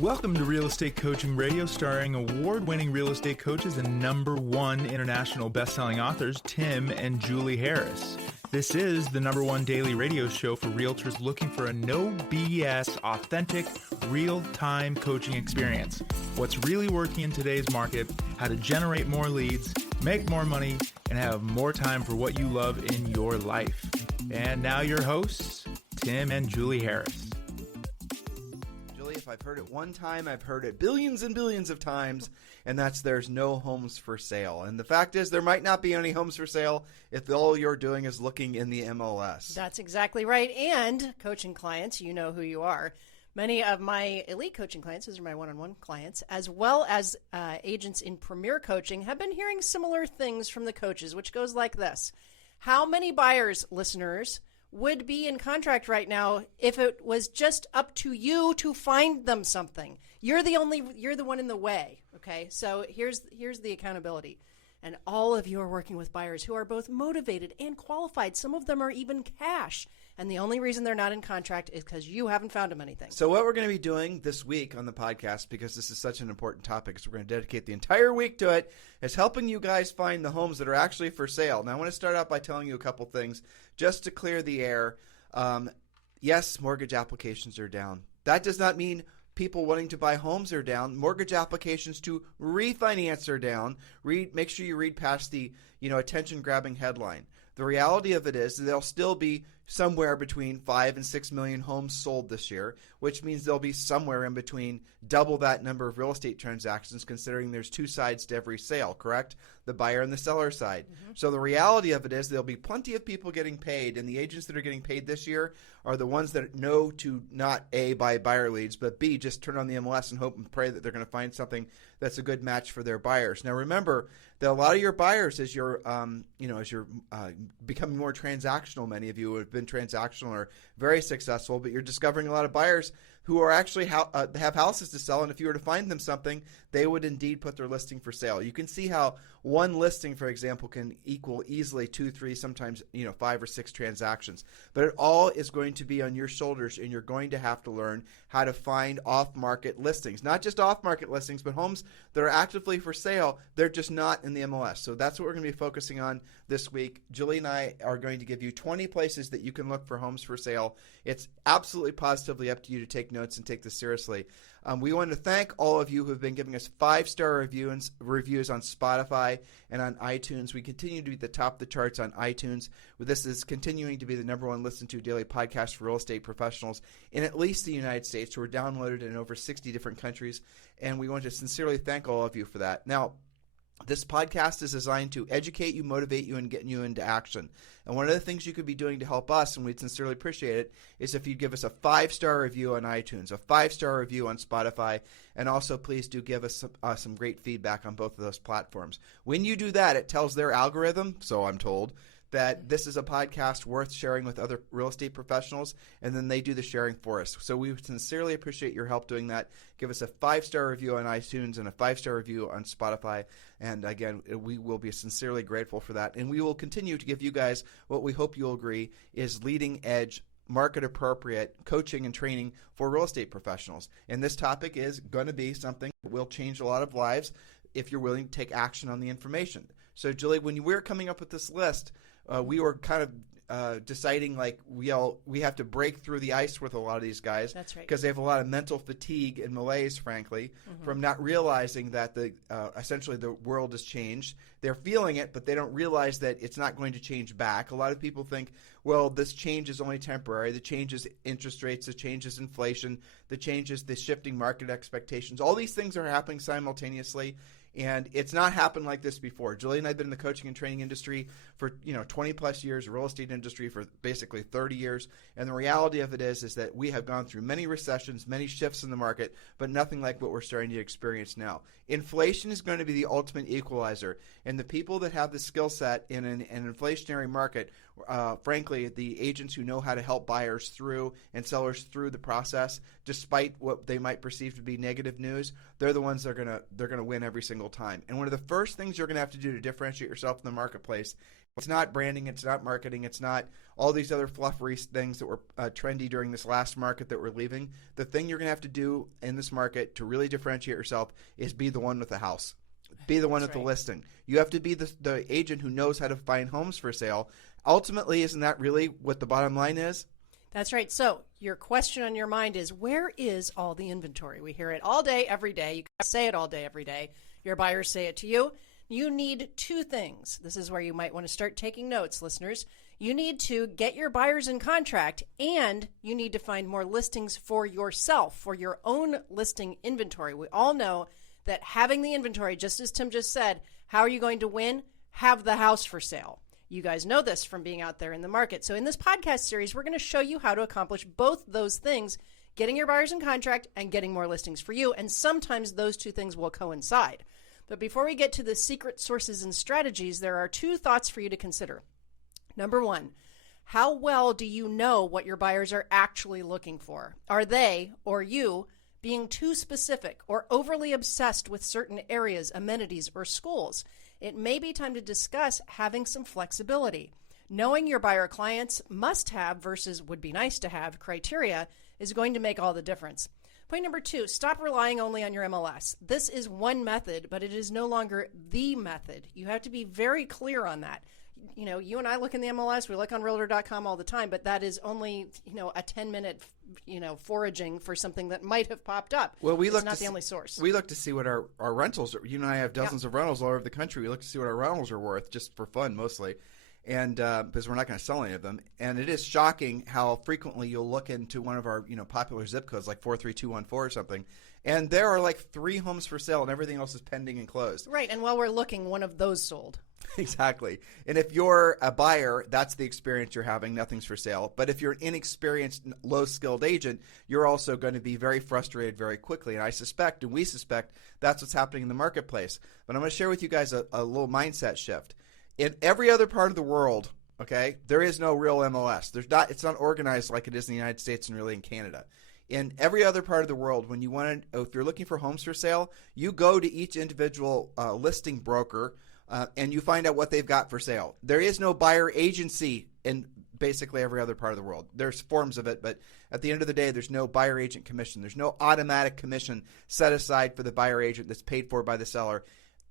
Welcome to Real Estate Coaching Radio, starring award-winning real estate coaches and #1 international best-selling authors, Tim and Julie Harris. This is the #1 daily radio show for realtors looking for a no BS, authentic, real-time coaching experience. What's really working in today's market, how to generate more leads, make more money, and have more time for what you love in your life. And now your hosts, Tim and Julie Harris. If I've heard it one time, I've heard it billions and billions of times, and that's there's no homes for sale. And the fact is there might not be any homes for sale if all you're doing is looking in the MLS. That's exactly right. And coaching clients, you know who you are. Many of my elite coaching clients, those are my one-on-one clients, as well as agents in premier coaching, have been hearing similar things from the coaches, which goes like this. How many buyers, listeners, would be in contract right now if it was just up to you to find them something? You're the one in the way, okay? So here's the accountability. And all of you are working with buyers who are both motivated and qualified. Some of them are even cash. And the only reason they're not in contract is because you haven't found them anything. So what we're going to be doing this week on the podcast, because this is such an important topic, is we're going to dedicate the entire week to it, is helping you guys find the homes that are actually for sale. Now, I want to start out by telling you a couple things just to clear the air. Yes, mortgage applications are down. That does not mean people wanting to buy homes are down. Mortgage applications to refinance are down. Make sure you read past the attention-grabbing headline. The reality of it is that there'll still be somewhere between 5 and 6 million homes sold this year, which means there'll be somewhere in between double that number of real estate transactions, considering there's two sides to every sale, correct? The buyer and the seller side. Mm-hmm. So the reality of it is there'll be plenty of people getting paid, and the agents that are getting paid this year are the ones that know to not A, buy buyer leads, but B, just turn on the MLS and hope and pray that they're going to find something that's a good match for their buyers. Now remember that a lot of your buyers, as you're becoming more transactional, many of you have been transactional or very successful, but you're discovering a lot of buyers who are actually have houses to sell, and if you were to find them something, they would indeed put their listing for sale. You can see how one listing, for example, can equal easily 2, 3, sometimes 5 or 6 transactions. But it all is going to be on your shoulders, and you're going to have to learn how to find off-market listings. Not just off-market listings, but homes that are actively for sale. They're just not in the MLS. So that's what we're going to be focusing on this week. Julie and I are going to give you 20 places that you can look for homes for sale. It's absolutely positively up to you to take notes and take this seriously. We want to thank all of you who have been giving us 5-star reviews on Spotify and on iTunes. We continue to be at the top of the charts on iTunes. This is continuing to be the #1 listened to daily podcast for real estate professionals in at least the United States, who are downloaded in over 60 different countries. And we want to sincerely thank all of you for that. Now, this podcast is designed to educate you, motivate you, and get you into action. And one of the things you could be doing to help us, and we'd sincerely appreciate it, is if you'd give us a 5-star review on iTunes, a 5-star review on Spotify, and also please do give us some great feedback on both of those platforms. When you do that, it tells their algorithm, so I'm told, that this is a podcast worth sharing with other real estate professionals, and then they do the sharing for us. So we sincerely appreciate your help doing that. Give us a 5-star review on iTunes and a 5-star review on Spotify. And again, we will be sincerely grateful for that. And we will continue to give you guys what we hope you'll agree is leading edge, market-appropriate coaching and training for real estate professionals. And this topic is going to be something that will change a lot of lives if you're willing to take action on the information. So, Julie, when we were coming up with this list, we were kind of deciding like we have to break through the ice with a lot of these guys. That's right. Because they have a lot of mental fatigue and malaise, frankly, from not realizing that essentially the world has changed. They're feeling it, but they don't realize that it's not going to change back. A lot of people think, well, this change is only temporary. The change is interest rates, the change is inflation, the change is the shifting market expectations. All these things are happening simultaneously. And it's not happened like this before. Julie and I have been in the coaching and training industry for 20 plus years, the real estate industry for basically 30 years. And the reality of it is that we have gone through many recessions, many shifts in the market, but nothing like what we're starting to experience now. Inflation is going to be the ultimate equalizer. And the people that have the skill set in an inflationary market frankly, the agents who know how to help buyers through and sellers through the process, despite what they might perceive to be negative news, they're the ones that are gonna win every single time. And one of the first things you're gonna have to do to differentiate yourself in the marketplace, it's not branding, it's not marketing, it's not all these other fluffery things that were trendy during this last market that we're leaving. The thing you're gonna have to do in this market to really differentiate yourself is be the one with the house. Be the one with the listing. You have to be the agent who knows how to find homes for sale. Ultimately, isn't that really what the bottom line is? That's right. So your question on your mind is, where is all the inventory? We hear it all day, every day. You say it all day, every day. Your buyers say it to you. You need two things. This is where you might want to start taking notes, listeners. You need to get your buyers in contract, and you need to find more listings for yourself, for your own listing inventory. We all know that having the inventory, just as Tim just said, how are you going to win? Have the house for sale. You guys know this from being out there in the market. So in this podcast series, we're going to show you how to accomplish both those things, getting your buyers in contract and getting more listings for you. And sometimes those two things will coincide. But before we get to the secret sources and strategies, there are two thoughts for you to consider. Number one, how well do you know what your buyers are actually looking for? Are they, or you, being too specific or overly obsessed with certain areas, amenities, or schools? It may be time to discuss having some flexibility. Knowing your buyer clients must-have versus would be nice to have criteria is going to make all the difference. Point number two, stop relying only on your MLS. This is one method, but it is no longer the method. You have to be very clear on that. You know, you and I look in the MLS, we look on Realtor.com all the time, but that is only, a 10-minute, foraging for something that might have popped up. Well, it's not the only source. We look to see what our rentals are. You and I have dozens of rentals all over the country. We look to see what our rentals are worth, just for fun mostly, and because we're not going to sell any of them. And it is shocking how frequently you'll look into one of our popular zip codes, like 43214 or something, and there are like 3 homes for sale, and everything else is pending and closed. Right, and while we're looking, one of those sold. Exactly. And if you're a buyer, that's the experience you're having. Nothing's for sale. But if you're an inexperienced, low-skilled agent, you're also going to be very frustrated very quickly. And I suspect, and we suspect, that's what's happening in the marketplace. But I'm going to share with you guys a little mindset shift. In every other part of the world, okay, there is no real MLS. It's not organized like it is in the United States and really in Canada. In every other part of the world, if you're looking for homes for sale, you go to each individual listing broker and you find out what they've got for sale. There is no buyer agency in basically every other part of the world. There's forms of it, but at the end of the day, there's no buyer agent commission. There's no automatic commission set aside for the buyer agent that's paid for by the seller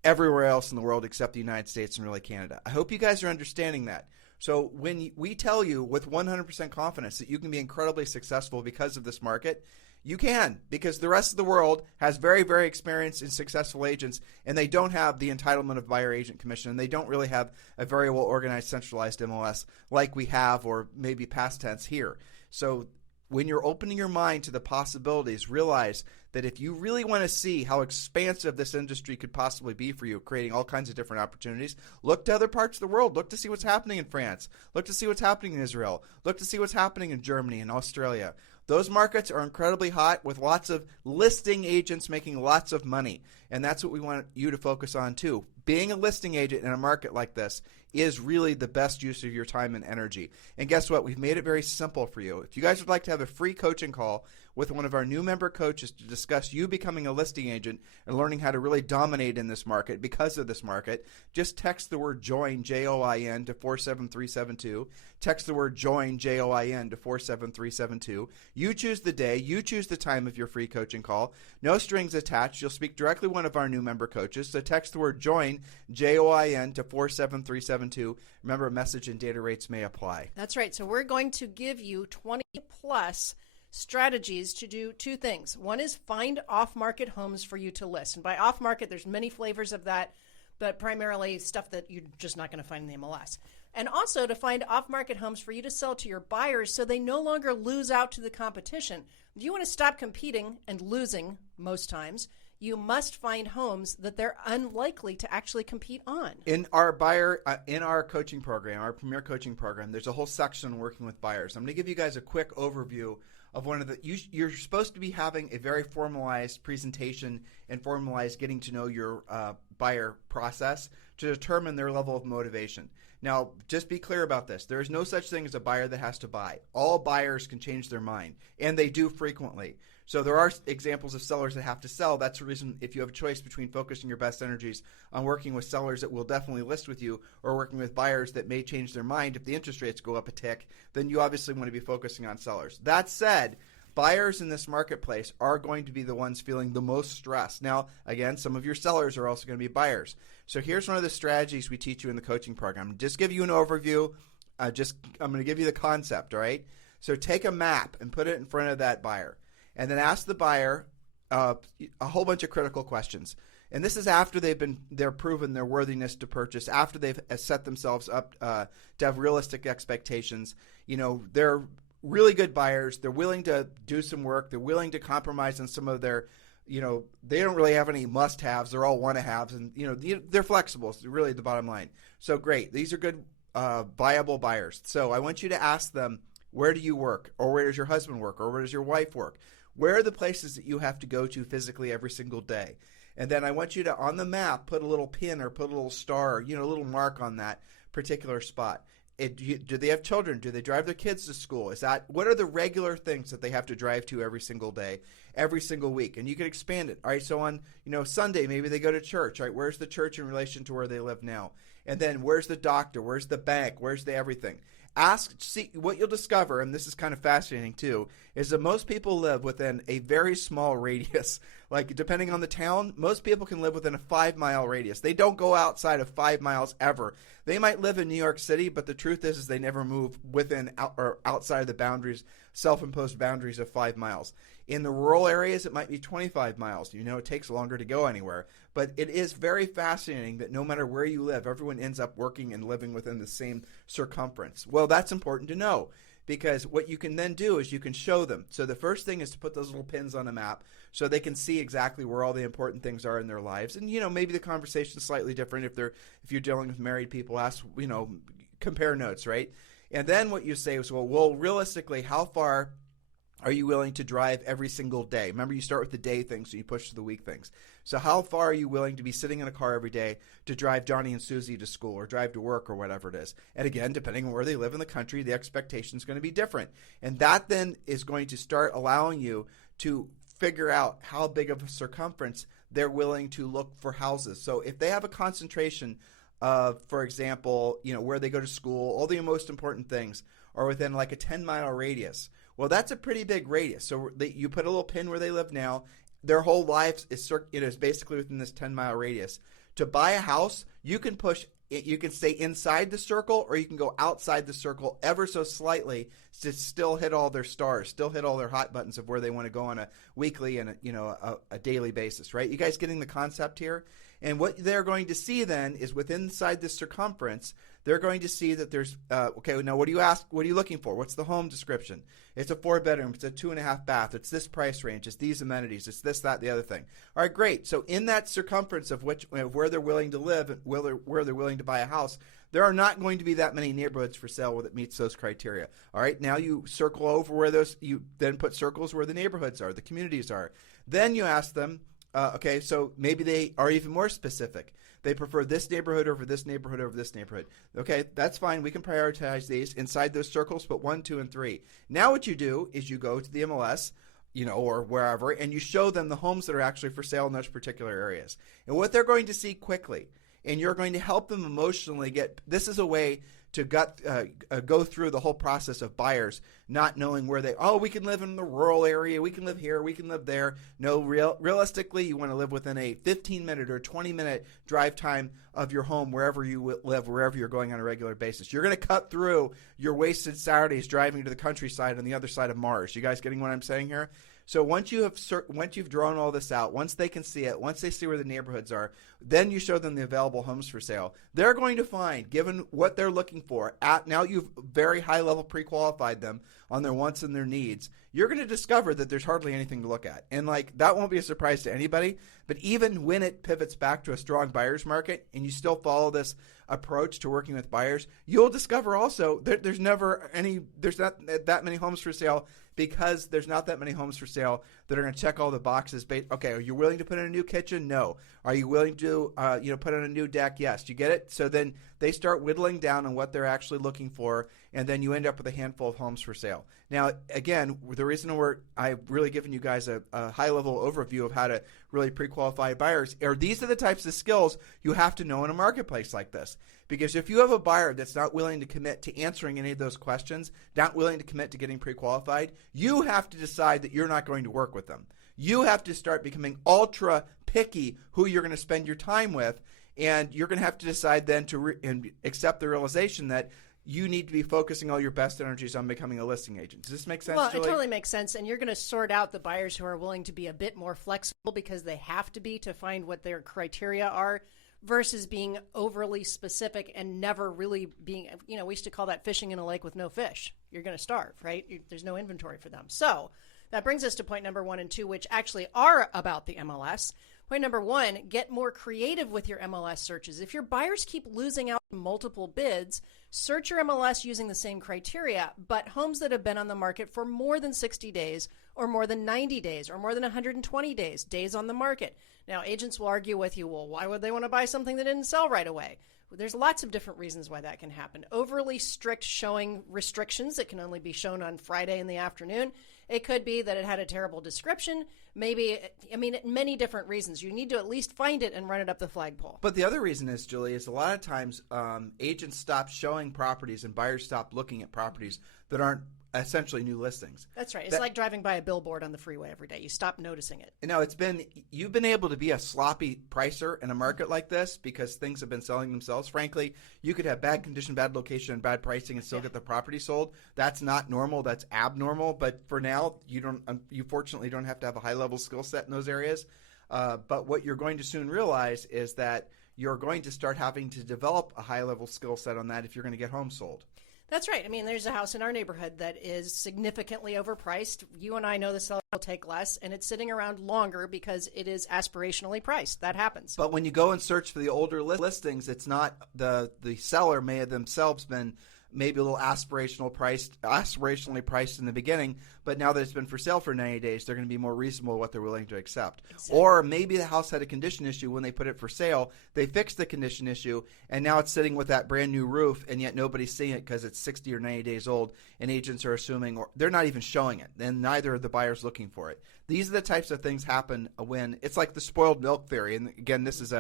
everywhere else in the world except the United States and really Canada. I hope you guys are understanding that. So when we tell you with 100% confidence that you can be incredibly successful because of this market, you can, because the rest of the world has very, very experienced and successful agents, and they don't have the entitlement of buyer agent commission, and they don't really have a very well organized, centralized MLS like we have, or maybe past tense here. So when you're opening your mind to the possibilities, realize that if you really want to see how expansive this industry could possibly be for you, creating all kinds of different opportunities, look to other parts of the world. Look to see what's happening in France. Look to see what's happening in Israel. Look to see what's happening in Germany and Australia. Those markets are incredibly hot with lots of listing agents making lots of money. And that's what we want you to focus on too. Being a listing agent in a market like this is really the best use of your time and energy. And guess what? We've made it very simple for you. If you guys would like to have a free coaching call with one of our new member coaches to discuss you becoming a listing agent and learning how to really dominate in this market because of this market, just text the word JOIN, J-O-I-N, to 47372. Text the word JOIN, J-O-I-N, to 47372. You choose the day. You choose the time of your free coaching call. No strings attached. You'll speak directly to one of our new member coaches. So text the word JOIN, J-O-I-N, to 47372. Remember, message and data rates may apply. That's right. So we're going to give you 20 plus strategies to do two things. One is find off-market homes for you to list. And by off-market, there's many flavors of that, but primarily stuff that you're just not going to find in the MLS. And also to find off-market homes for you to sell to your buyers so they no longer lose out to the competition. If you want to stop competing and losing most times, you must find homes that they're unlikely to actually compete on. In our coaching program, our premier coaching program, there's a whole section working with buyers. I'm going to give you guys a quick overview of one of the you're supposed to be having a very formalized presentation and formalized getting to know your buyer process to determine their level of motivation. Now, just be clear about this. There is no such thing as a buyer that has to buy. All buyers can change their mind, and they do frequently. So there are examples of sellers that have to sell. That's the reason if you have a choice between focusing your best energies on working with sellers that will definitely list with you or working with buyers that may change their mind if the interest rates go up a tick, then you obviously want to be focusing on sellers. That said, buyers in this marketplace are going to be the ones feeling the most stress. Now, again, some of your sellers are also going to be buyers. So here's one of the strategies we teach you in the coaching program. Just give you an overview. I'm going to give you the concept, all right? So take a map and put it in front of that buyer. And then ask the buyer a whole bunch of critical questions. And this is after they're proven their worthiness to purchase, after they've set themselves up to have realistic expectations. You know, they're really good buyers. They're willing to do some work. They're willing to compromise on some of their, you know, they don't really have any must-haves. They're all want-to-haves. And, you know, they're flexible. It's really the bottom line. So great. These are good, viable buyers. So I want you to ask them, where do you work? Or where does your husband work? Or where does your wife work? Where are the places that you have to go to physically every single day? And then I want you to, on the map, put a little pin or put a little star, you know, a little mark on that particular spot. Do they have children? Do they drive their kids to school? What are the regular things that they have to drive to every single day, every single week? And you can expand it. All right, so on, you know, Sunday, maybe they go to church. All right, where's the church in relation to where they live now? And then where's the doctor? Where's the bank? Where's the everything? See what you'll discover, and this is kind of fascinating too, is that most people live within a very small radius. Like, depending on the town, most people can live within a 5-mile radius. They don't go outside of 5 miles ever. They might live in New York City, but the truth is they never move within or outside of the boundaries, self-imposed boundaries of 5 miles. In the rural areas, it might be 25 miles. You know, it takes longer to go anywhere. But it is very fascinating that no matter where you live, everyone ends up working and living within the same circumference. Well, that's important to know, because what you can then do is you can show them. So the first thing is to put those little pins on a map so they can see exactly where all the important things are in their lives. And, you know, maybe the conversation is slightly different if you're dealing with married people. Ask, you know, compare notes, right? And then what you say is, well, realistically, how far are you willing to drive every single day? Remember, you start with the day things, so you push to the week things. So how far are you willing to be sitting in a car every day to drive Johnny and Susie to school or drive to work or whatever it is? And again, depending on where they live in the country, the expectation is going to be different. And that then is going to start allowing you to figure out how big of a circumference they're willing to look for houses. So if they have a concentration of, for example, you know, where they go to school, all the most important things are within like a 10-mile radius. Well, that's a pretty big radius. So you put a little pin where they live now. Their whole life is basically within this 10-mile radius. To buy a house, you can stay inside the circle, or you can go outside the circle ever so slightly to still hit all their stars, still hit all their hot buttons of where they want to go on a weekly and a daily basis, right? You guys getting the concept here? And what they're going to see then is inside this circumference, they're going to see that there's, okay, now what do you ask? What are you looking for? What's the home description? It's a 4-bedroom. It's a 2.5 bath. It's this price range. It's these amenities. It's this, that, the other thing. All right, great. So in that circumference of where they're willing to live and where they're willing to buy a house, there are not going to be that many neighborhoods for sale that meets those criteria. All right, now you circle over you then put circles where the neighborhoods are, the communities are. Then you ask them, okay, so maybe they are even more specific. They prefer this neighborhood over this neighborhood over this neighborhood. Okay, that's fine. We can prioritize these inside those circles, but 1, 2, and 3. Now what you do is you go to the MLS, or wherever, and you show them the homes that are actually for sale in those particular areas. And what they're going to see quickly, and you're going to help them emotionally this is a way to go through the whole process of buyers not knowing where we can live in the rural area, we can live here, we can live there. No, realistically, you want to live within a 15-minute or 20-minute drive time of your home wherever you live, wherever you're going on a regular basis. You're going to cut through your wasted Saturdays driving to the countryside on the other side of Mars. You guys getting what I'm saying here? So once you've drawn all this out, once they can see it, once they see where the neighborhoods are, then you show them the available homes for sale. They're going to find, given what they're looking for, now you've very high level pre-qualified them on their wants and their needs, you're going to discover that there's hardly anything to look at. And that won't be a surprise to anybody, but even when it pivots back to a strong buyer's market and you still follow this approach to working with buyers, you'll discover also that there's not that many homes for sale because there's not that many homes for sale that are going to check all the boxes. Okay, are you willing to put in a new kitchen? No. Are you willing to put in a new deck? Yes. You get it? So then they start whittling down on what they're actually looking for, and then you end up with a handful of homes for sale. Now, again, the reason I've really given you guys a high-level overview of how to really pre-qualify buyers are these are the types of skills you have to know in a marketplace like this. Because if you have a buyer that's not willing to commit to answering any of those questions, not willing to commit to getting pre-qualified, you have to decide that you're not going to work with them. You have to start becoming ultra picky who you're going to spend your time with, and you're going to have to decide then to accept the realization that you need to be focusing all your best energies on becoming a listing agent. Does this make sense, Well, Julie? it totally makes sense, and you're going to sort out the buyers who are willing to be a bit more flexible because they have to be to find what their criteria are, versus being overly specific and never really being, we used to call that fishing in a lake with no fish. You're going to starve, right? There's no inventory for them. So that brings us to point number 1 and 2, which actually are about the MLS. Point number 1, get more creative with your MLS searches. If your buyers keep losing out on multiple bids, search your MLS using the same criteria, but homes that have been on the market for more than 60 days or more than 90 days or more than 120 days on the market. Now, agents will argue with you, well, why would they want to buy something that didn't sell right away? Well, there's lots of different reasons why that can happen. Overly strict showing restrictions that can only be shown on Friday in the afternoon. It could be that it had a terrible description. Many different reasons. You need to at least find it and run it up the flagpole. But the other reason is, Julie, is a lot of times agents stop showing properties and buyers stop looking at properties that aren't essentially new listings. That's right. It's like driving by a billboard on the freeway every day. You stop noticing it. You've been able to be a sloppy pricer in a market like this because things have been selling themselves. Frankly, you could have bad condition, bad location, and bad pricing and still get the property sold. That's not normal. That's abnormal. But for now, you fortunately don't have to have a high-level skill set in those areas. But what you're going to soon realize is that you're going to start having to develop a high-level skill set on that if you're going to get homes sold. That's right. There's a house in our neighborhood that is significantly overpriced. You and I know the seller will take less, and it's sitting around longer because it is aspirationally priced. That happens. But when you go and search for the older listings, it's not the seller may have themselves been maybe a little aspirationally priced in the beginning, but now that it's been for sale for 90 days, they're going to be more reasonable what they're willing to accept. Exactly. Or maybe the house had a condition issue when they put it for sale. They fixed the condition issue, and now it's sitting with that brand new roof, and yet nobody's seeing it because it's 60 or 90 days old, and agents are assuming, or they're not even showing it, and neither are the buyers looking for it. These are the types of things happen when it's like the spoiled milk theory. And again, this is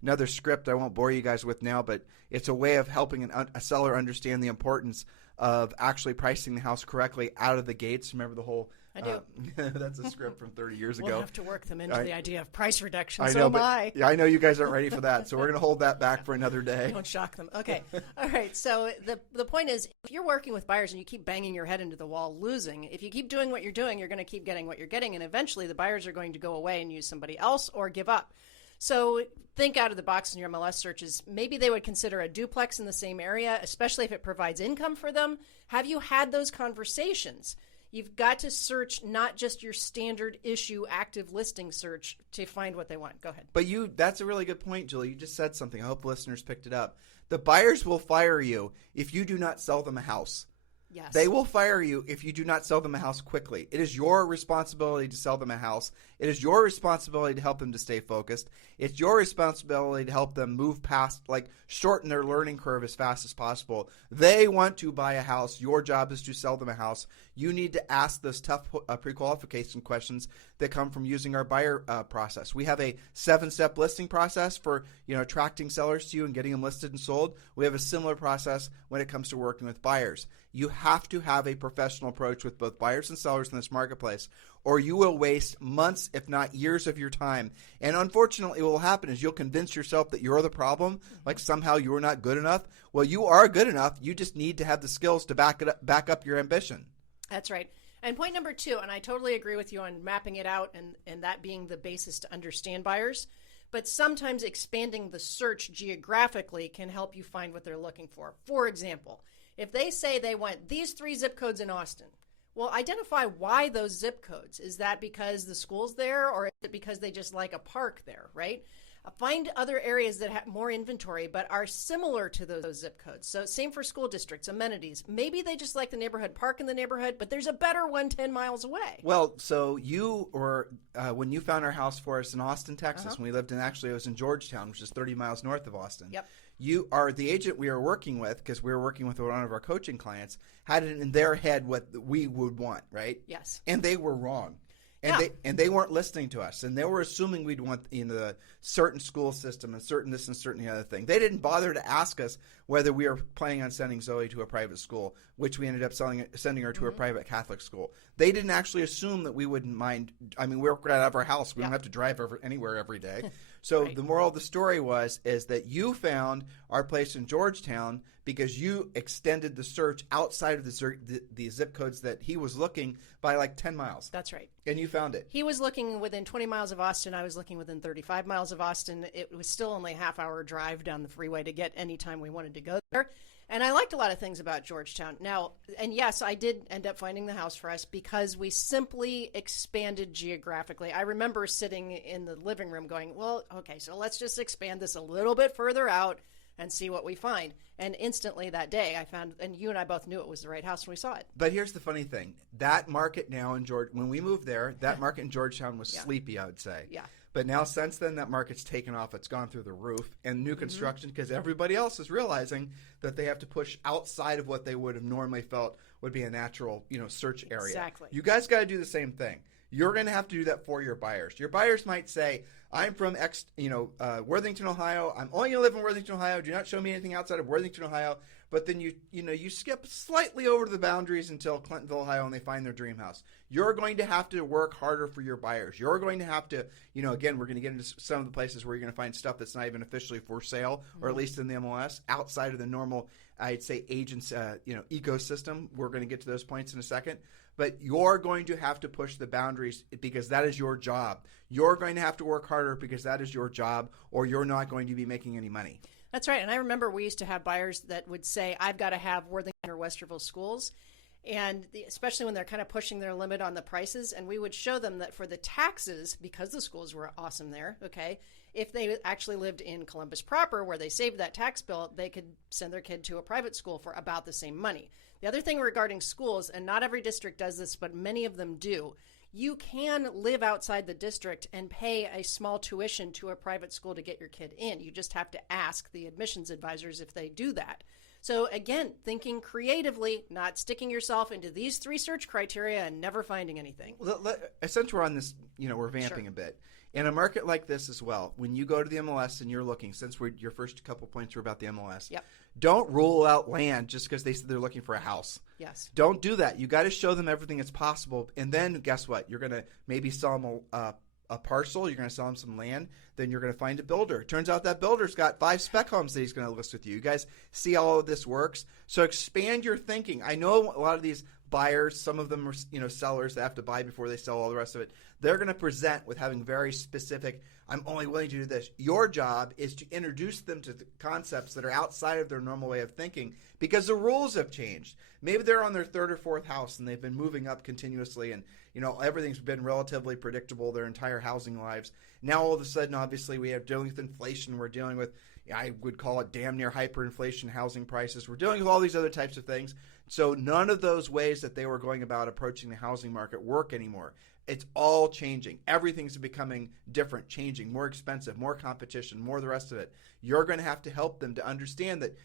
another script I won't bore you guys with now, but it's a way of helping a seller understand the importance of actually pricing the house correctly out of the gates. Remember the whole I do. That's a script from 30 years ago. We'll have to work them into the idea of price reduction. I know, I know you guys aren't ready for that, so we're going to hold that back for another day. Don't shock them. Okay. All right. So the point is, if you're working with buyers and you keep banging your head into the wall losing, if you keep doing what you're doing, you're going to keep getting what you're getting, and eventually the buyers are going to go away and use somebody else or give up. So think out of the box in your MLS searches. Maybe they would consider a duplex in the same area, especially if it provides income for them. Have you had those conversations? You've got to search not just your standard issue active listing search to find what they want. Go ahead. But that's a really good point, Julie. You just said something. I hope listeners picked it up. The buyers will fire you if you do not sell them a house. Yes. They will fire you if you do not sell them a house quickly. It is your responsibility to sell them a house. It is your responsibility to help them to stay focused. It's your responsibility to help them move past, shorten their learning curve as fast as possible. They want to buy a house. Your job is to sell them a house. You need to ask those tough pre-qualification questions that come from using our buyer process. We have a 7-step listing process for attracting sellers to you and getting them listed and sold. We have a similar process when it comes to working with buyers. You have to have a professional approach with both buyers and sellers in this marketplace, or you will waste months, if not years of your time. And unfortunately, what will happen is you'll convince yourself that you're the problem, like somehow you're not good enough. Well, you are good enough. You just need to have the skills to back up your ambition. That's right. And point number 2, and I totally agree with you on mapping it out and that being the basis to understand buyers, but sometimes expanding the search geographically can help you find what they're looking for. For example, if they say they want these 3 zip codes in Austin, well, identify why those zip codes. Is that because the school's there, or is it because they just like a park there, right? Find other areas that have more inventory but are similar to those zip codes. So same for school districts, amenities. Maybe they just like the neighborhood park in the neighborhood, but there's a better one 10 miles away. Well, so you were, when you found our house for us in Austin, Texas, when we lived in, actually it was in Georgetown, which is 30 miles north of Austin. Yep. You are the agent we were working with, because we were working with one of our coaching clients, had it in their head what we would want, right? Yes. And they were wrong. And they weren't listening to us, and they were assuming we'd want the certain school system and certain this and certain the other thing. They didn't bother to ask us whether we were planning on sending Zoe to a private school, which we ended up sending her to a private Catholic school. They didn't actually assume that we wouldn't mind. I mean, we're right out of our house. We don't have to drive anywhere every day. So the moral of the story is that you found our place in Georgetown because you extended the search outside of the zip codes that he was looking by like 10 miles. That's right. And you found it. He was looking within 20 miles of Austin. I was looking within 35 miles of Austin. It was still only a half-hour drive down the freeway to get any time we wanted to go there. And I liked a lot of things about Georgetown. Now, and yes, I did end up finding the house for us because we simply expanded geographically. I remember sitting in the living room going, well, okay, so let's just expand this a little bit further out and see what we find. And instantly that day I found, and you and I both knew it was the right house when we saw it. But here's the funny thing. That market now in when we moved there, that market in Georgetown was sleepy, I would say. Yeah. But now since then, that market's taken off. It's gone through the roof. And new construction, because everybody else is realizing that they have to push outside of what they would have normally felt would be a natural, search area. Exactly. You guys got to do the same thing. You're going to have to do that for your buyers. Your buyers might say, I'm from Worthington, Ohio. I'm only going to live in Worthington, Ohio. Do not show me anything outside of Worthington, Ohio. But then you skip slightly over to the boundaries until Clintonville, Ohio, and they find their dream house. You're going to have to work harder for your buyers. You're going to have to, again, we're going to get into some of the places where you're going to find stuff that's not even officially for sale, or at least in the MLS, outside of the normal, I'd say, agents, ecosystem. We're going to get to those points in a second. But you're going to have to push the boundaries because that is your job. You're going to have to work harder because that is your job, or you're not going to be making any money. That's right. And I remember we used to have buyers that would say, I've got to have Worthington or Westerville schools. And especially when they're kind of pushing their limit on the prices. And we would show them that for the taxes, because the schools were awesome there, okay, if they actually lived in Columbus proper, where they saved that tax bill, they could send their kid to a private school for about the same money. The other thing regarding schools, and not every district does this, but many of them do, you can live outside the district and pay a small tuition to a private school to get your kid in. You just have to ask the admissions advisors if they do that. So again, thinking creatively, not sticking yourself into these 3 search criteria and never finding anything. Since we're on this, we're vamping a bit. In a market like this as well, when you go to the MLS and you're looking, since your first couple points were about the MLS, don't rule out land just because they said they're looking for a house. Yes. Don't do that. You got to show them everything that's possible. And then guess what? You're going to maybe sell them a parcel. You're going to sell them some land. Then you're going to find a builder. Turns out that builder's got 5 spec homes that he's going to list with you. You guys see how all of this works? So expand your thinking. I know a lot of these buyers, some of them are sellers that have to buy before they sell all the rest of it. They're going to present with having very specific, I'm only willing to do this. Your job is to introduce them to the concepts that are outside of their normal way of thinking because the rules have changed. Maybe they're on their 3rd or 4th house and they've been moving up continuously and everything's been relatively predictable their entire housing lives. Now all of a sudden, obviously, we have dealing with inflation. We're dealing with, I would call it damn near hyperinflation housing prices. We're dealing with all these other types of things. So none of those ways that they were going about approaching the housing market work anymore. It's all changing. Everything's becoming different, changing, more expensive, more competition, more the rest of it. You're going to have to help them to understand that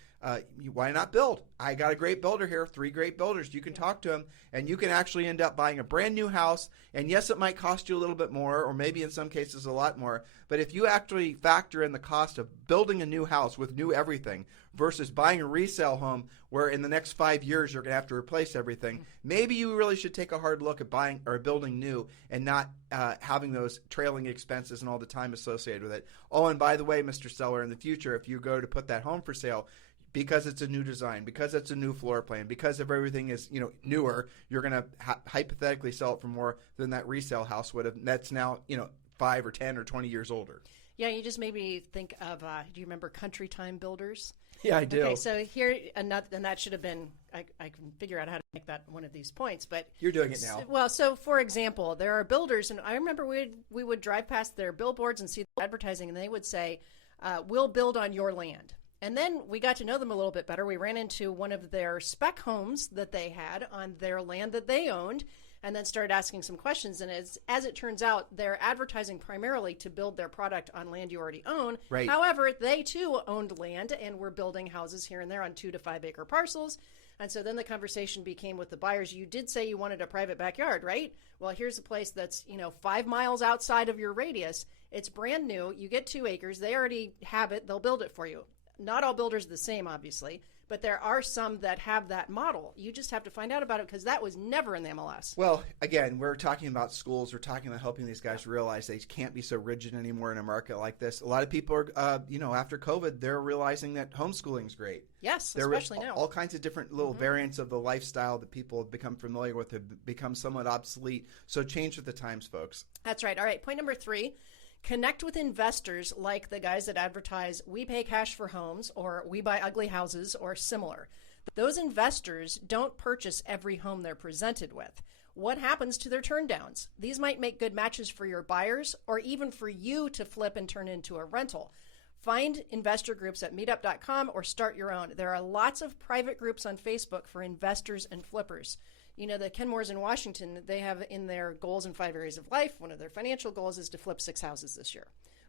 why not build? I got a great builder here, 3 great builders. You can talk to them, and you can actually end up buying a brand new house. And yes, it might cost you a little bit more, or maybe in some cases a lot more. But if you actually factor in the cost of building a new house with new everything versus buying a resale home where in the next 5 years you're going to have to replace everything, maybe you really should take a hard look at buying or building new and not having those trailing expenses and all the time associated with it. Oh, and by the way, Mr. Seller, in the future, if you go to put that home for sale, because it's a new design, because it's a new floor plan, because if everything is newer, you're going to hypothetically sell it for more than that resale house would have. That's now 5 or 10 or 20 years older. Yeah, you just made me think of, do you remember Country Time Builders? Yeah, I do. Okay, so here, and that should have been, I can figure out how to make that one of these points, but. You're doing it now. Well, so for example, there are builders, and I remember we would drive past their billboards and see the advertising, and they would say, we'll build on your land. And then we got to know them a little bit better. We ran into one of their spec homes that they had on their land that they owned, and then started asking some questions. And as it turns out, they're advertising primarily to build their product on land you already own. Right. However, they too owned land and were building houses here and there on 2 to 5 acre parcels. And so then the conversation became with the buyers, you did say you wanted a private backyard, right? Well, here's a place that's, 5 miles outside of your radius. It's brand new. You get 2 acres. They already have it. They'll build it for you. Not all builders are the same, obviously, but there are some that have that model. You just have to find out about it because that was never in the MLS. Well, again, we're talking about schools. We're talking about helping these guys realize they can't be so rigid anymore in a market like this. A lot of people are, after COVID, they're realizing that homeschooling is great. Yes, There especially are now. all kinds of different little variants of the lifestyle that people have become familiar with have become somewhat obsolete. So change with the times, folks. That's right. All right, point number 3. Connect with investors like the guys that advertise, we pay cash for homes, or we buy ugly houses, or similar. Those investors don't purchase every home they're presented with. What happens to their turndowns? These might make good matches for your buyers, or even for you to flip and turn into a rental. Find investor groups at meetup.com or start your own. There are lots of private groups on Facebook for investors and flippers. The Kenmores in Washington, they have in their goals in 5 areas of life, one of their financial goals is to flip 6 houses this year.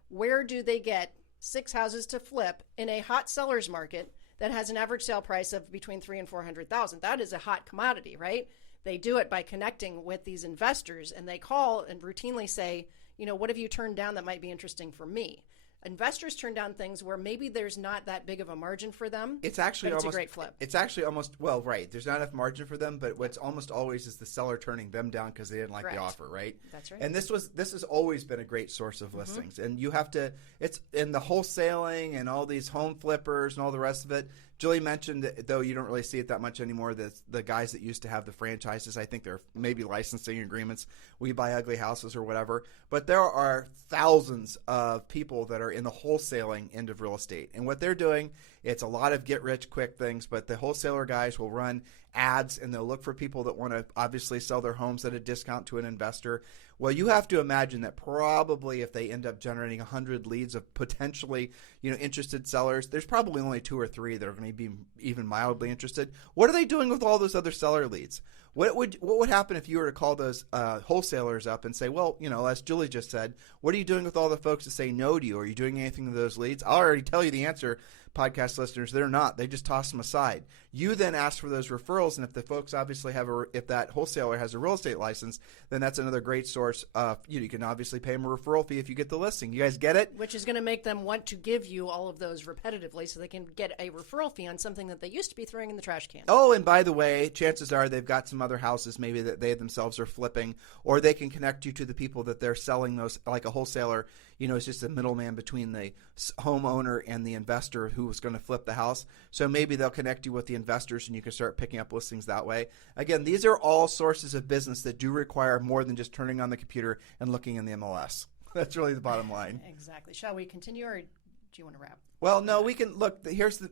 Where do they get 6 houses to flip in a hot seller's market that has an average sale price of between $300,000 and $400,000? That is a hot commodity, right? They do it by connecting with these investors, and they call and routinely say, what have you turned down that might be interesting for me? Investors turn down things where maybe there's not that big of a margin for them. It's actually but it's almost a great flip. It's actually almost right. There's not enough margin for them, but what's almost always is the seller turning them down because they didn't like the offer, right? That's right. And this has always been a great source of listings. And you have to it's in the wholesaling and all these home flippers and all the rest of it. Julie mentioned that, though you don't really see it that much anymore, the guys that used to have the franchises, I think they're maybe licensing agreements. We buy ugly houses or whatever. But there are thousands of people that are in the wholesaling end of real estate. And what they're doing, it's a lot of get-rich-quick things, but the wholesaler guys will run ads and they'll look for people that want to obviously sell their homes at a discount to an investor. Well, you have to imagine that probably if they end up generating 100 leads of potentially, interested sellers, there's probably only 2 or 3 that are going to be even mildly interested. What are they doing with all those other seller leads? What would happen if you were to call those wholesalers up and say, well, as Julie just said, what are you doing with all the folks that say no to you? Are you doing anything to those leads? I'll already tell you the answer, podcast listeners. They're not. They just toss them aside. You then ask for those referrals, and if the folks obviously if that wholesaler has a real estate license, then that's another great source. You can obviously pay them a referral fee if you get the listing. You guys get it? Which is going to make them want to give you all of those repetitively so they can get a referral fee on something that they used to be throwing in the trash can. Oh, and by the way, chances are they've got some other houses maybe that they themselves are flipping, or they can connect you to the people that they're selling those, like a wholesaler, is just a middleman between the homeowner and the investor who was going to flip the house. So maybe they'll connect you with the investors and you can start picking up listings that way. Again, these are all sources of business that do require more than just turning on the computer and looking in the MLS. That's really the bottom line. Exactly. Shall we continue, or do you want to wrap? Well, no, we can look.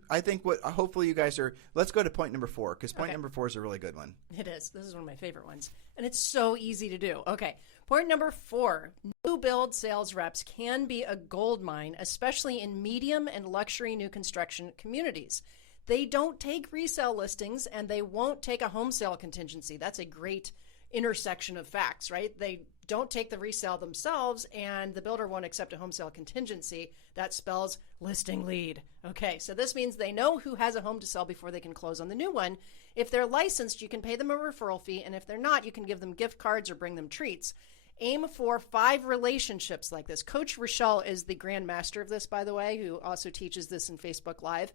I think what hopefully you guys are. Let's go to point number 4 because point number 4 is a really good one. It is. This is one of my favorite ones, and it's so easy to do. Okay, point number 4: new build sales reps can be a gold mine, especially in medium and luxury new construction communities. They don't take resale listings, and they won't take a home sale contingency. That's a great intersection of facts, right? They don't take the resale themselves, and the builder won't accept a home sale contingency. That spells listing lead. Okay, so this means they know who has a home to sell before they can close on the new one. If they're licensed, you can pay them a referral fee, and if they're not, you can give them gift cards or bring them treats. Aim for 5 relationships like this. Coach Rochelle is the grand master of this, by the way, who also teaches this in Facebook Live.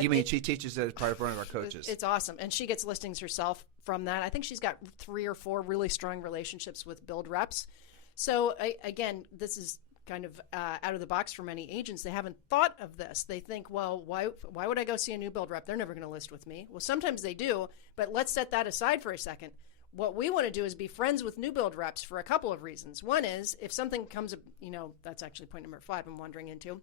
You mean she teaches it as part of one of our coaches? It's awesome. And she gets listings herself from that. I think she's got 3 or 4 really strong relationships with build reps. So again, this is kind of out of the box for many agents. They haven't thought of this. They think, well, why would I go see a new build rep? They're never going to list with me. Well, sometimes they do, but let's set that aside for a second. What we want to do is be friends with new build reps for a couple of reasons. One is if something comes, that's actually point number 5 I'm wandering into,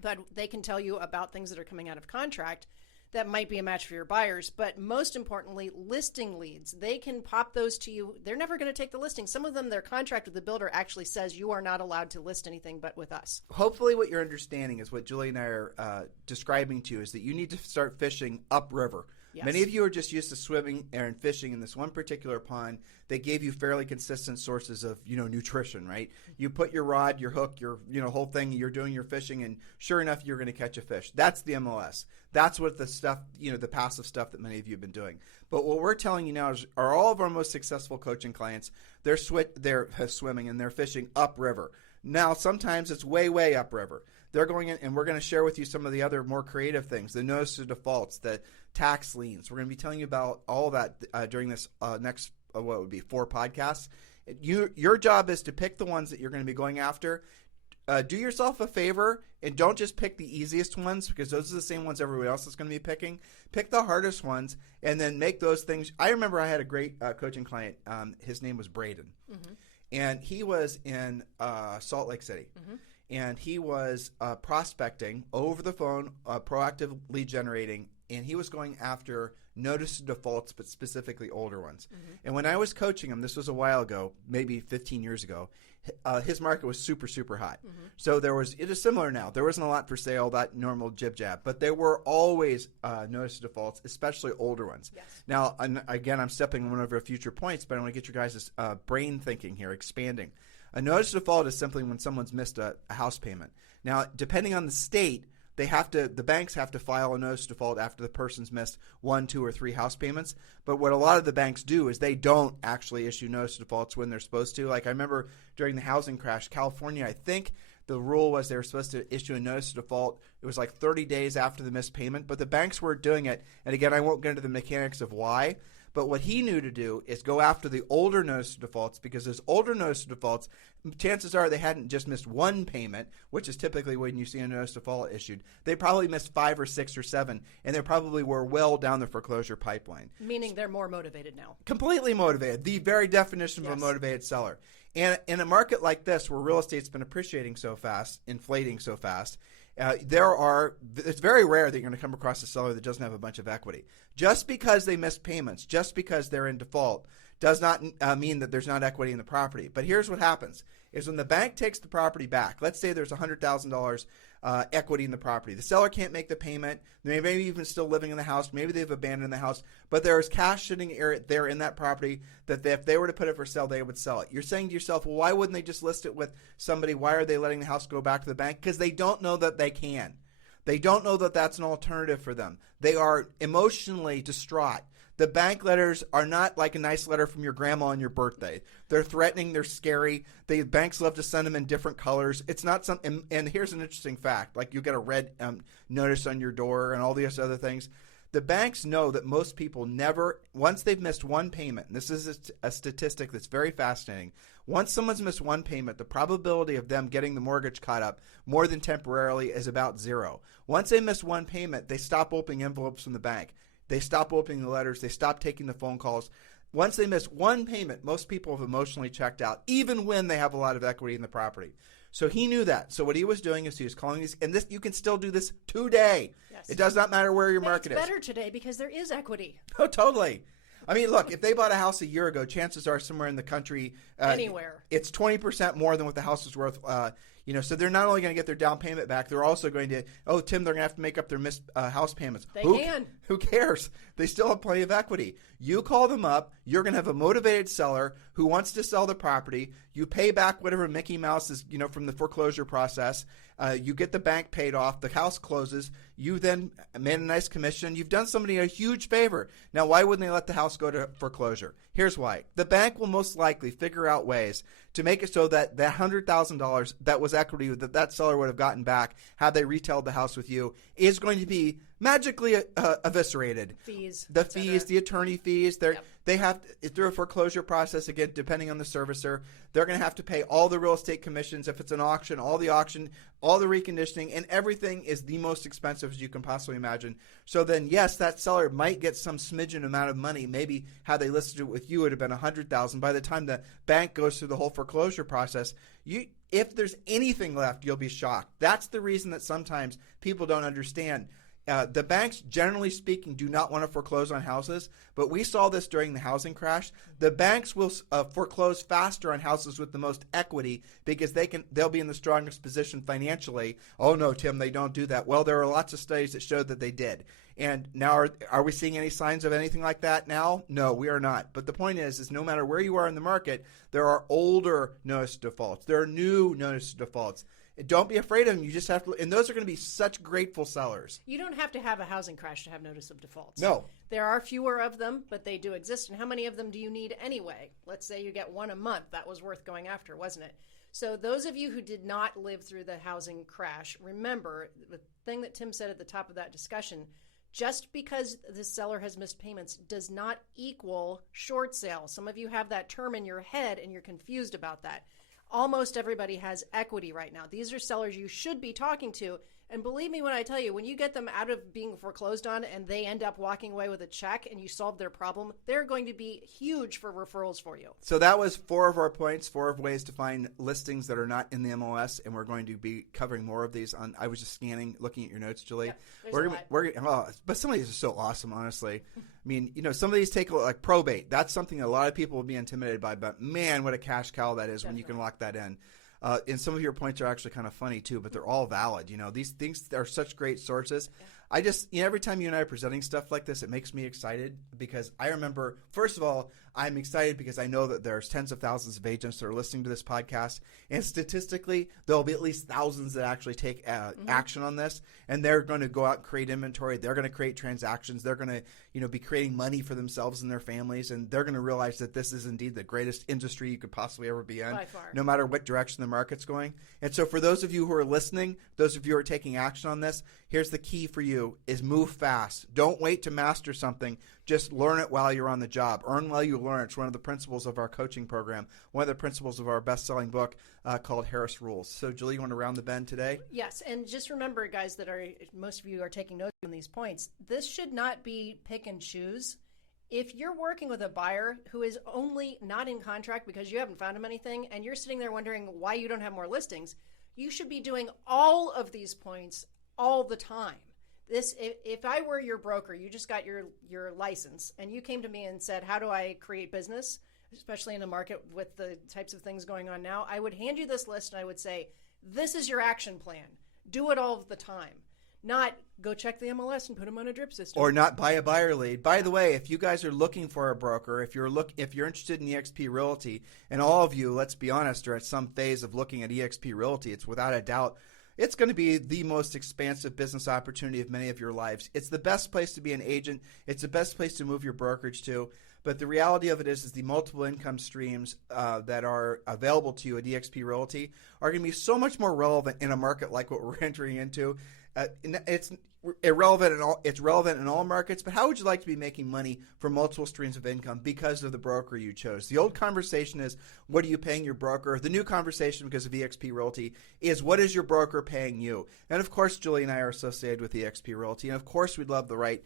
but they can tell you about things that are coming out of contract that might be a match for your buyers. But most importantly, listing leads. They can pop those to you. They're never going to take the listing. Some of them, their contract with the builder actually says you are not allowed to list anything but with us. Hopefully what you're understanding is what Julie and I are describing to you is that you need to start fishing upriver. Yes. Many of you are just used to swimming and fishing in this one particular pond. They gave you fairly consistent sources of, nutrition, right? You put your rod, your hook, your, whole thing, you're doing your fishing, and sure enough, you're going to catch a fish. That's the MLS. That's what the stuff, the passive stuff that many of you have been doing. But what we're telling you now is, are all of our most successful coaching clients, they're swimming and they're fishing upriver. Now, sometimes it's way, way upriver. They're going in, and we're going to share with you some of the other more creative things, the notice of defaults, the tax liens. We're going to be telling you about all that during this next, 4 podcasts. Your job is to pick the ones that you're going to be going after. Do yourself a favor and don't just pick the easiest ones, because those are the same ones everybody else is going to be picking. Pick the hardest ones and then make those things. I remember I had a great coaching client. His name was Braden. Mm-hmm. And he was in Salt Lake City. Mm-hmm. And he was prospecting over the phone, proactive lead generating, and he was going after notice of defaults, but specifically older ones. Mm-hmm. And when I was coaching him, this was a while ago, maybe 15 years ago, his market was super, super hot. Mm-hmm. So it is similar now. There wasn't a lot for sale, that normal jib-jab, but there were always notice of defaults, especially older ones. Yes. Now, again, I'm stepping on one of our future points, but I want to get your guys' brain thinking here, expanding. A notice of default is simply when someone's missed a house payment. Now, depending on the state, the banks have to file a notice of default after the person's missed 1, 2, or 3 house payments. But what a lot of the banks do is they don't actually issue notice of defaults when they're supposed to. Like I remember during the housing crash, California, I think the rule was they were supposed to issue a notice of default. It was like 30 days after the missed payment, but the banks weren't doing it. And again, I won't get into the mechanics of why. But what he knew to do is go after the older notice of defaults, because those older notice of defaults, chances are they hadn't just missed 1 payment, which is typically when you see a notice of default issued. They probably missed 5 or 6 or 7, and they probably were well down the foreclosure pipeline. Meaning they're more motivated now. Completely motivated. The very definition of a motivated seller. And in a market like this where real estate's been appreciating so fast, inflating so fast, it's very rare that you're going to come across a seller that doesn't have a bunch of equity. Just because they missed payments, just because they're in default, does not mean that there's not equity in the property. But here's what happens, is when the bank takes the property back, let's say there's $100,000 equity in the property. The seller can't make the payment. They may be even still living in the house. Maybe they've abandoned the house. But there is cash sitting there in that property that if they were to put it for sale, they would sell it. You're saying to yourself, well, why wouldn't they just list it with somebody? Why are they letting the house go back to the bank? Because they don't know that they can. They don't know that that's an alternative for them. They are emotionally distraught. The bank letters are not like a nice letter from your grandma on your birthday. They're threatening. They're scary. The banks love to send them in different colors. It's not something. And here's an interesting fact: like you get a red notice on your door and all these other things. The banks know that most people never, once they've missed 1 payment, and this is a statistic that's very fascinating. Once someone's missed 1 payment, the probability of them getting the mortgage caught up more than temporarily is about 0. Once they miss 1 payment, they stop opening envelopes from the bank. They stop opening the letters. They stop taking the phone calls. Once they miss 1 payment, most people have emotionally checked out, even when they have a lot of equity in the property. So he knew that. So what he was doing is he was calling these, and this you can still do this today. Yes. It does not matter where your market is. It's better today because there is equity. Oh, totally. I mean, look, if they bought a house a year ago, chances are somewhere in the country, anywhere, it's 20% more than what the house is worth. So they're not only going to get their down payment back, they're also going to, Tim, they're going to have to make up their missed house payments. Who cares? They still have plenty of equity. You call them up. You're going to have a motivated seller who wants to sell the property. You pay back whatever Mickey Mouse is, from the foreclosure process. You get the bank paid off. The house closes. You then made a nice commission. You've done somebody a huge favor. Now, why wouldn't they let the house go to foreclosure? Here's why. The bank will most likely figure out ways to make it so that that $100,000 that was equity that seller would have gotten back had they retailed the house with you is going to be magically eviscerated. Fees, the fees, the attorney fees. They have through a foreclosure process, again, depending on the servicer, they're going to have to pay all the real estate commissions. If it's an auction, all the reconditioning, and everything is the most expensive as you can possibly imagine. So then, yes, that seller might get some smidgen amount of money. Maybe how they listed it with you would have been $100,000. By the time the bank goes through the whole foreclosure process, if there's anything left, you'll be shocked. That's the reason that sometimes people don't understand. The banks, generally speaking, do not want to foreclose on houses, but we saw this during the housing crash. The banks will foreclose faster on houses with the most equity because they'll be in the strongest position financially. Oh no, Tim, they don't do that. Well, there are lots of studies that showed that they did. And now, are we seeing any signs of anything like that now? No, we are not. But the point is no matter where you are in the market, there are older notice defaults. There are new notice defaults. Don't be afraid of them. You just have to, and those are going to be such grateful sellers. You don't have to have a housing crash to have notice of defaults. No. There are fewer of them, but they do exist. And how many of them do you need anyway? Let's say you get one a month. That was worth going after, wasn't it? So those of you who did not live through the housing crash, remember the thing that Tim said at the top of that discussion, just because the seller has missed payments does not equal short sale. Some of you have that term in your head and you're confused about that. Almost everybody has equity right now. These are sellers you should be talking to. And believe me when I tell you, when you get them out of being foreclosed on and they end up walking away with a check and you solve their problem, they're going to be huge for referrals for you. So that was 4 of our points, 4 of ways to find listings that are not in the MLS, and we're going to be covering more of these. I was just scanning, looking at your notes, Julie. Yeah, but some of these are so awesome, honestly. I mean, some of these take like probate. That's something that a lot of people will be intimidated by, but man, what a cash cow that is. Definitely. When you can lock that in. And some of your points are actually kind of funny too, but they're all valid. These things are such great sources. I just, every time you and I are presenting stuff like this, it makes me excited because I remember, first of all, I'm excited because I know that there's tens of thousands of agents that are listening to this podcast, and statistically, there'll be at least thousands that actually take action on this, and they're going to go out and create inventory. They're going to create transactions. They're going to, be creating money for themselves and their families, and they're going to realize that this is indeed the greatest industry you could possibly ever be in, by far, no matter what direction the market's going. And so for those of you who are listening, those of you who are taking action on this, here's the key for you is move fast. Don't wait to master something. Just learn it while you're on the job. Earn while you learn. It's one of the principles of our coaching program, one of the principles of our best-selling book called Harris Rules. So, Julie, you want to round the bend today? Yes, and just remember, guys, that most of you are taking notes on these points. This should not be pick and choose. If you're working with a buyer who is only not in contract because you haven't found him anything, and you're sitting there wondering why you don't have more listings, you should be doing all of these points all the time. If I were your broker, you just got your license, and you came to me and said, how do I create business, especially in a market with the types of things going on now, I would hand you this list and I would say, this is your action plan. Do it all the time. Not go check the MLS and put them on a drip system. Or not buy a buyer lead. By the way, if you guys are looking for a broker, if you're interested in eXp Realty, and all of you, let's be honest, are at some phase of looking at eXp Realty, it's without a doubt it's going to be the most expansive business opportunity of many of your lives. It's the best place to be an agent. It's the best place to move your brokerage to. But the reality of it is the multiple income streams that are available to you at eXp Realty are going to be so much more relevant in a market like what we're entering into. It's relevant in all markets, but how would you like to be making money from multiple streams of income because of the broker you chose? The old conversation is, what are you paying your broker? The new conversation, because of eXp Realty, is what is your broker paying you? And of course, Julie and I are associated with eXp Realty, and of course, we'd love the right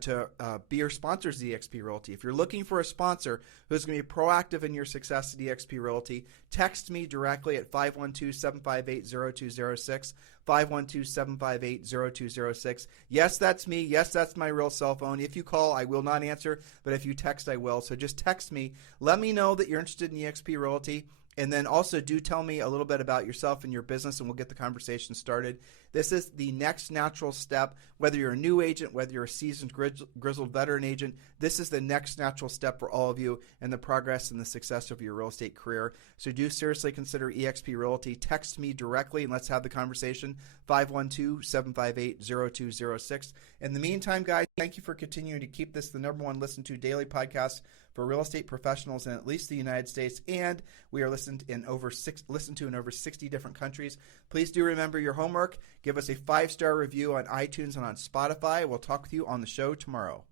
to be your sponsors at eXp Realty. If you're looking for a sponsor who's going to be proactive in your success at eXp Realty, text me directly at 512-758-0206, 512-758-0206. Yes, that's me. Yes, that's my real cell phone. If you call, I will not answer, but if you text, I will. So just text me. Let me know that you're interested in eXp Realty. And then also do tell me a little bit about yourself and your business, and we'll get the conversation started. This is the next natural step. Whether you're a new agent, whether you're a seasoned grizzled veteran agent, this is the next natural step for all of you in the progress and the success of your real estate career. So do seriously consider eXp Realty. Text me directly and let's have the conversation, 512-758-0206. In the meantime, guys, Thank you for continuing to keep this the number one listened to daily podcast for real estate professionals in at least the United States, and we are listened to in over 60 different countries. Please do remember your homework. Give us a 5-star review on iTunes and on Spotify. We'll talk with you on the show tomorrow.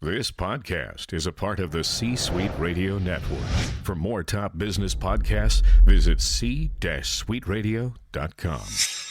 This podcast is a part of the C-Suite Radio Network. For more top business podcasts, visit c-suiteradio.com.